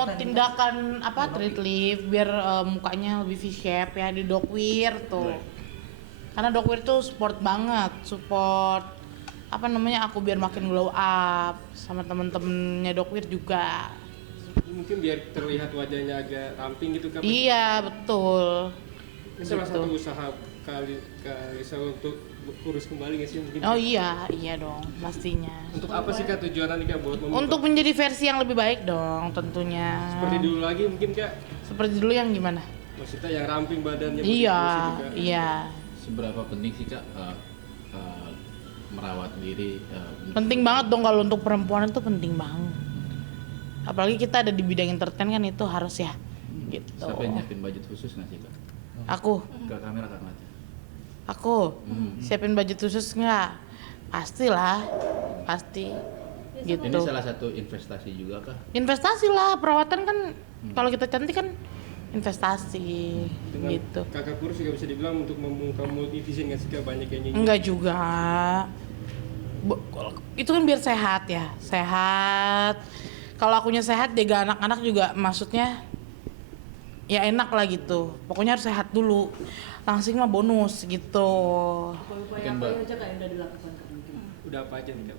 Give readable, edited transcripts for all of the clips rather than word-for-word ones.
mau tindakan treat lift biar mukanya lebih V-shape ya di Docwear tuh. Karena Docwear tuh support aku biar makin glow up sama temen-temennya Docwear juga. Mungkin biar terlihat wajahnya agak ramping gitu kan? Iya betul. Ini salah satu usaha Kalisa untuk kurus kembali nggak sih mungkin? Oh iya dong pastinya. Untuk apa sih Kak tujuannya Kak buat Untuk menjadi versi yang lebih baik dong tentunya. seperti dulu lagi mungkin Kak? Seperti dulu yang gimana? Maksudnya yang ramping badannya. Iya. Seberapa penting sih Kak merawat diri? Penting banget dong kalau untuk perempuan itu penting banget. Apalagi kita ada di bidang entertain kan itu harus ya. Gitu. Siapa yang nyiapin budget khusus nggak sih Kak? Aku. Ke kamera Kak Nat. Aku siapin budget khusus nggak? Pastilah, pasti. Gitu. Ini salah satu investasi juga kah? Investasi lah, perawatan kan kalau kita cantik kan investasi Dengan gitu. Kakak kurus juga bisa dibilang untuk membungkam netizen nggak sih Kak, banyak yang Enggak juga. Itu kan biar sehat ya, sehat. Kalau akunya sehat, jaga anak-anak juga maksudnya ya enak lah gitu. Pokoknya harus sehat dulu. Langsing mah bonus gitu. Upaya apa aja Kak yang udah dilakukan Kak? udah apa aja nih Kak?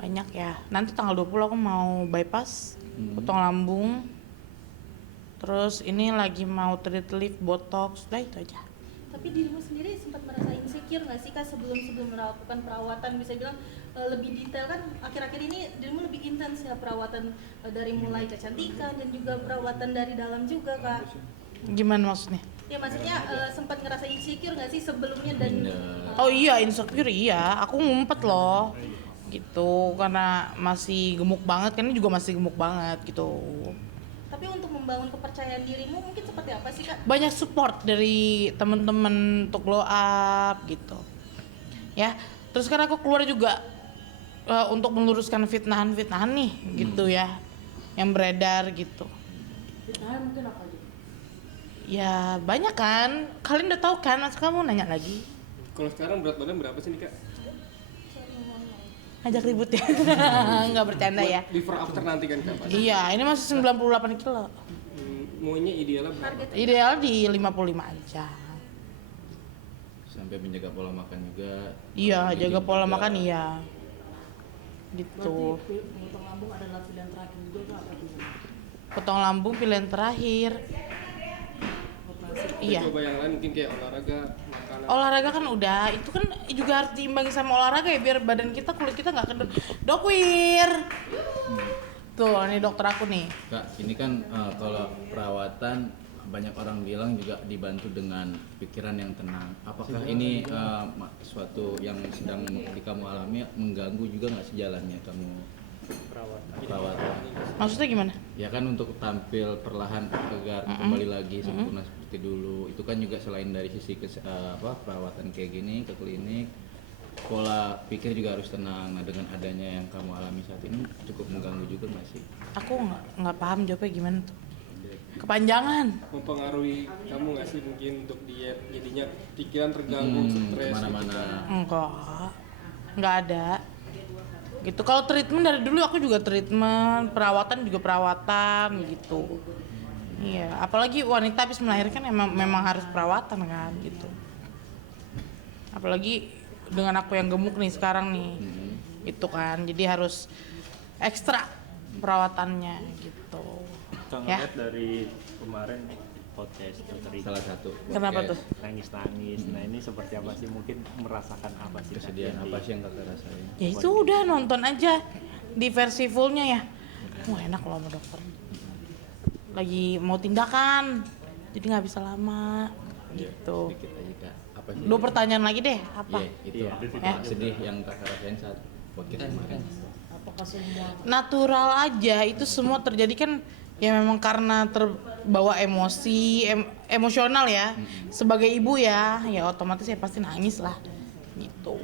Banyak ya. Nanti tanggal 20 aku mau bypass, potong lambung. Terus ini lagi mau treat lift, botox, udah itu aja. Tapi dirimu sendiri sempat merasa insecure nggak sih Kak sebelum melakukan perawatan? Bisa bilang lebih detail kan akhir-akhir ini dirimu lebih intens ya perawatan dari mulai kecantikan dan juga perawatan dari dalam juga Kak. Gimana maksudnya? Ya maksudnya sempat ngerasa insecure nggak sih sebelumnya dan Oh iya, insecure iya. Aku ngumpet loh. Gitu, karena masih gemuk banget, kan ini juga masih gemuk banget gitu. tapi untuk membangun kepercayaan dirimu mungkin seperti apa sih Kak? Banyak support dari temen-temen untuk glow up gitu. Ya, terus kan aku keluar juga untuk meluruskan fitnahan-fitnahan nih gitu ya. Yang beredar gitu. Fitnahnya mungkin apa aja? Ya banyak kan, kalian udah tahu kan, masa kamu nanya lagi? Kalau sekarang berat badan berapa sih nih Kak? Ngajak ribut ya? Nggak bercanda ya? Before after nanti kan Kak pasti. Iya, ini masih 98 kilo. Maunya idealnya berapa? Target Ideal di 55 aja. Sampai menjaga pola makan juga. Iya, Gizi jaga pola juga. makan iya. Gitu. Berarti potong lambung adalah pilihan terakhir juga Kak atau gimana? Potong lambung pilihan terakhir. Operasi. Iya. Coba yang lain mungkin kayak olahraga, makanan. Olahraga kan udah, itu kan juga harus diimbangi sama olahraga ya biar badan kita, kulit kita nggak kendor. Docwear. Tuh, ini dokter aku nih. Kak, ini kan kalau perawatan banyak orang bilang juga dibantu dengan pikiran yang tenang. Apakah ini suatu yang sedang kamu alami mengganggu juga nggak sejalannya kamu perawatan? Maksudnya gimana? Ya kan untuk tampil perlahan agar kembali lagi sempurna seperti dulu. Itu kan juga selain dari sisi perawatan kayak gini ke klinik, pola pikir juga harus tenang. Nah dengan adanya yang kamu alami saat ini cukup mengganggu juga nggak sih? Aku nggak paham jawabnya gimana tuh. Kepanjangan. Mempengaruhi kamu nggak sih mungkin untuk diet, jadinya pikiran terganggu, stres Kemana-mana. Nggak ada. Gitu. Kalau treatment dari dulu aku juga treatment, perawatan juga perawatan gitu. Iya, apalagi wanita habis melahirkan memang harus perawatan kan gitu. Apalagi dengan aku yang gemuk nih sekarang nih. Itu kan. Jadi harus ekstra perawatannya gitu. Kita Ya. ngeliat dari kemarin podcast Dokter Ika, Salah satu. Kenapa podcast. tuh? nangis-nangis. Nah ini seperti apa sih? Mungkin merasakan apa sih? Kesedihan Kak, apa di- sih yang kakak rasain? Ya itu udah nonton aja di versi fullnya ya. Wah enak loh sama dokter. Lagi mau tindakan, jadi nggak bisa lama gitu. Sedikit aja kak. Apa sih? 2 pertanyaan lagi deh, apa? Iya, itu Iya. Ya. sedih yang kakak rasain saat podcast kemarin. Apakah semua Natural aja, itu semua terjadi kan ya memang karena terbawa emosi, emosional ya. Sebagai ibu ya otomatis ya pasti nangis lah gitu.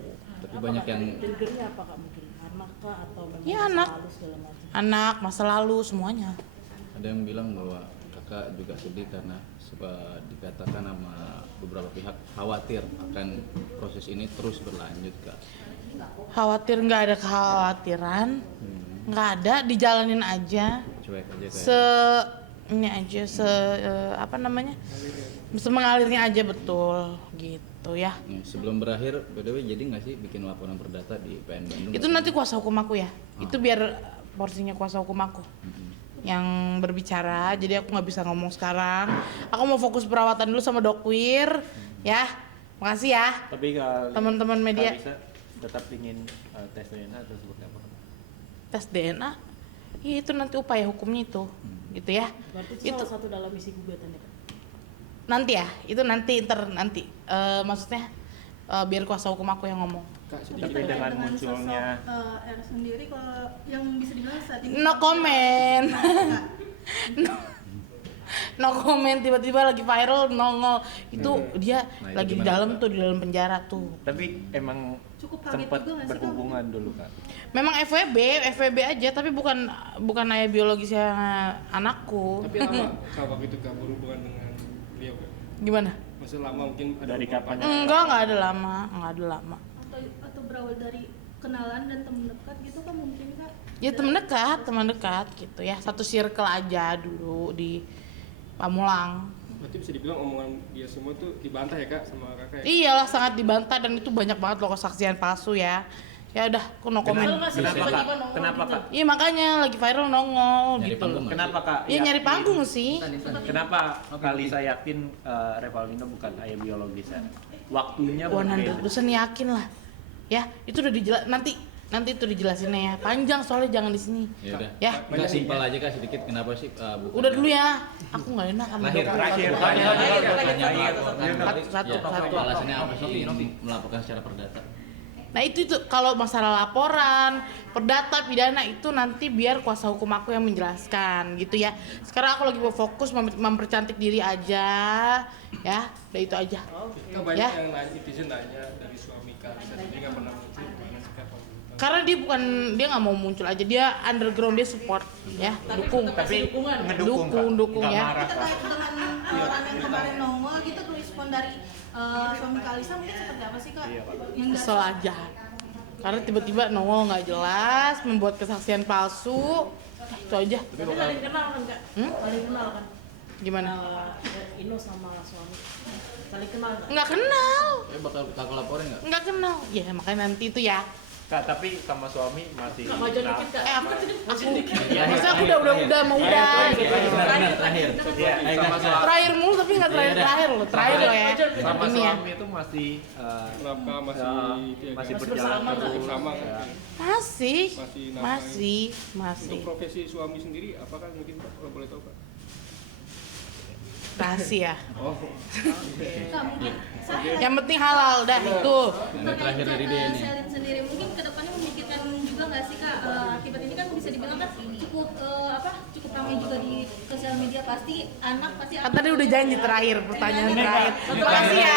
Tapi banyak yang triggernya apa Kak mungkin? Anak kah atau memang Ya, masa anak. lalu segala macam? Anak, masa lalu, semuanya. ada yang bilang bahwa kakak juga sedih karena dikatakan sama beberapa pihak khawatir akan proses ini terus berlanjut kak. Khawatir nggak ada kekhawatiran, nggak ada, dijalanin aja. cuek aja kayak. ini aja apa namanya, semengalirnya aja, betul gitu ya. Sebelum berakhir, by the way, jadi nggak sih bikin laporan perdata di PN Bandung? Itu nanti kuasa hukum aku ya, itu biar porsinya kuasa hukum aku yang berbicara, jadi aku nggak bisa ngomong sekarang. Aku mau fokus perawatan dulu sama Dokwir ya. Makasih ya Tapi kalau teman-teman media. bisa tetap ingin tes DNA atau seperti apa? Tes DNA ya, itu nanti upaya hukumnya itu gitu ya. Berarti itu Itu salah satu dalam isi gugatan ya, Kak? nanti ya, itu nanti maksudnya biar kuasa hukum aku yang ngomong. Kak, sedikit Tapi dengan sosok munculnya R sendiri kalau yang bisa dibilang saat ini No comment. No comment, tiba-tiba lagi viral nongol itu dia Nah, itu lagi di gimana, dalam Kak? tuh, di dalam penjara tuh. tapi emang cukup kaget sempat juga nggak sih, Kak? berhubungan dulu Kak. Memang FWB aja, tapi bukan ayah biologisnya anakku. Tapi lama Kak waktu itu Kak berhubungan dengan beliau Kak? Gimana? Maksudnya lama mungkin ada Dari beberapa- kapan? Enggak ada lama, atau berawal dari kenalan dan teman dekat gitu kan mungkin Kak? Ya teman dekat gitu ya, satu circle aja dulu di Pamulang. Berarti bisa dibilang omongan dia semua tuh dibantah ya Kak sama Kakak ya? Iyalah, sangat dibantah, dan itu banyak banget loh kesaksian palsu ya. Ya udah, aku no comment. Kenapa Kak? Iya makanya lagi viral nongol Nyari gitu. panggung nggak? Kenapa Kak? Iya nyari yakin- panggung sih. Kenapa Kalisa yakin Revalino bukan ayah biologisnya? Waktunya 100% yakin lah. Ya, itu udah nanti itu dijelasinnya ya. Panjang soalnya, jangan di sini. Ya udah. Ya. Nggak simpel aja Kak sedikit, kenapa sih bukan? Udah dulu ya. Aku nggak enak sama dokter. terakhir. Satu. Alasannya apa sih ingin melaporkan secara perdata? Nah itu kalau masalah laporan, perdata, pidana itu nanti biar kuasa hukum aku yang menjelaskan gitu ya. Sekarang aku lagi mau fokus mempercantik diri aja, ya, udah itu aja. Kak banyak Ya. yang nanya, netizen nanya dari suami Kak Kalisa sendiri nggak pernah muncul gimana sih Kak? Karena dia nggak mau muncul aja, dia underground, dia support, ya, dukung. Tapi ngedukung Dukung Kak. Nggak ya. marah, Kak. Terkait dengan orang yang kemarin nongol gitu, respon dari suami Kalisa mungkin seperti apa sih Kak? Yang nggak Kesel aja. Karena tiba-tiba nongol nggak jelas, membuat kesaksian palsu, itu aja. Tapi saling kenal kan, Kak? Saling kenal kan? Gimana? Ino sama suami saling kenal kan? Nggak kenal, Bakal kakak laporin nggak? nggak kenal. Ya makanya nanti itu ya. Kak, tapi sama suami masih Kak, maju dikit, Kak. Masa aku udah mau udah gitu. Benar terakhir. Iya, sama suami. Terakhir mulu tapi nggak terakhir loh, terakhir loh ya. Sama Ini ya. suami itu masih Kenapa masih itu ya, masih Kak? berjalan bersama, terus. Bersama Ya. kan? Masih. Masih Untuk profesi suami sendiri apakah mungkin Kak kalau boleh tahu Kak? Rahasia. Oh, Kak, mungkin Yang penting halal dah itu. Yang terakhir dari dia nih. Selin sendiri mungkin kedepannya memikirkan juga nggak sih Kak, akibat ini kan bisa dibilang kan cukup cukup ramai juga di sosial media, pasti anak pasti Kan tadi udah janji terakhir, pertanyaan terakhir. Terima kasih ya.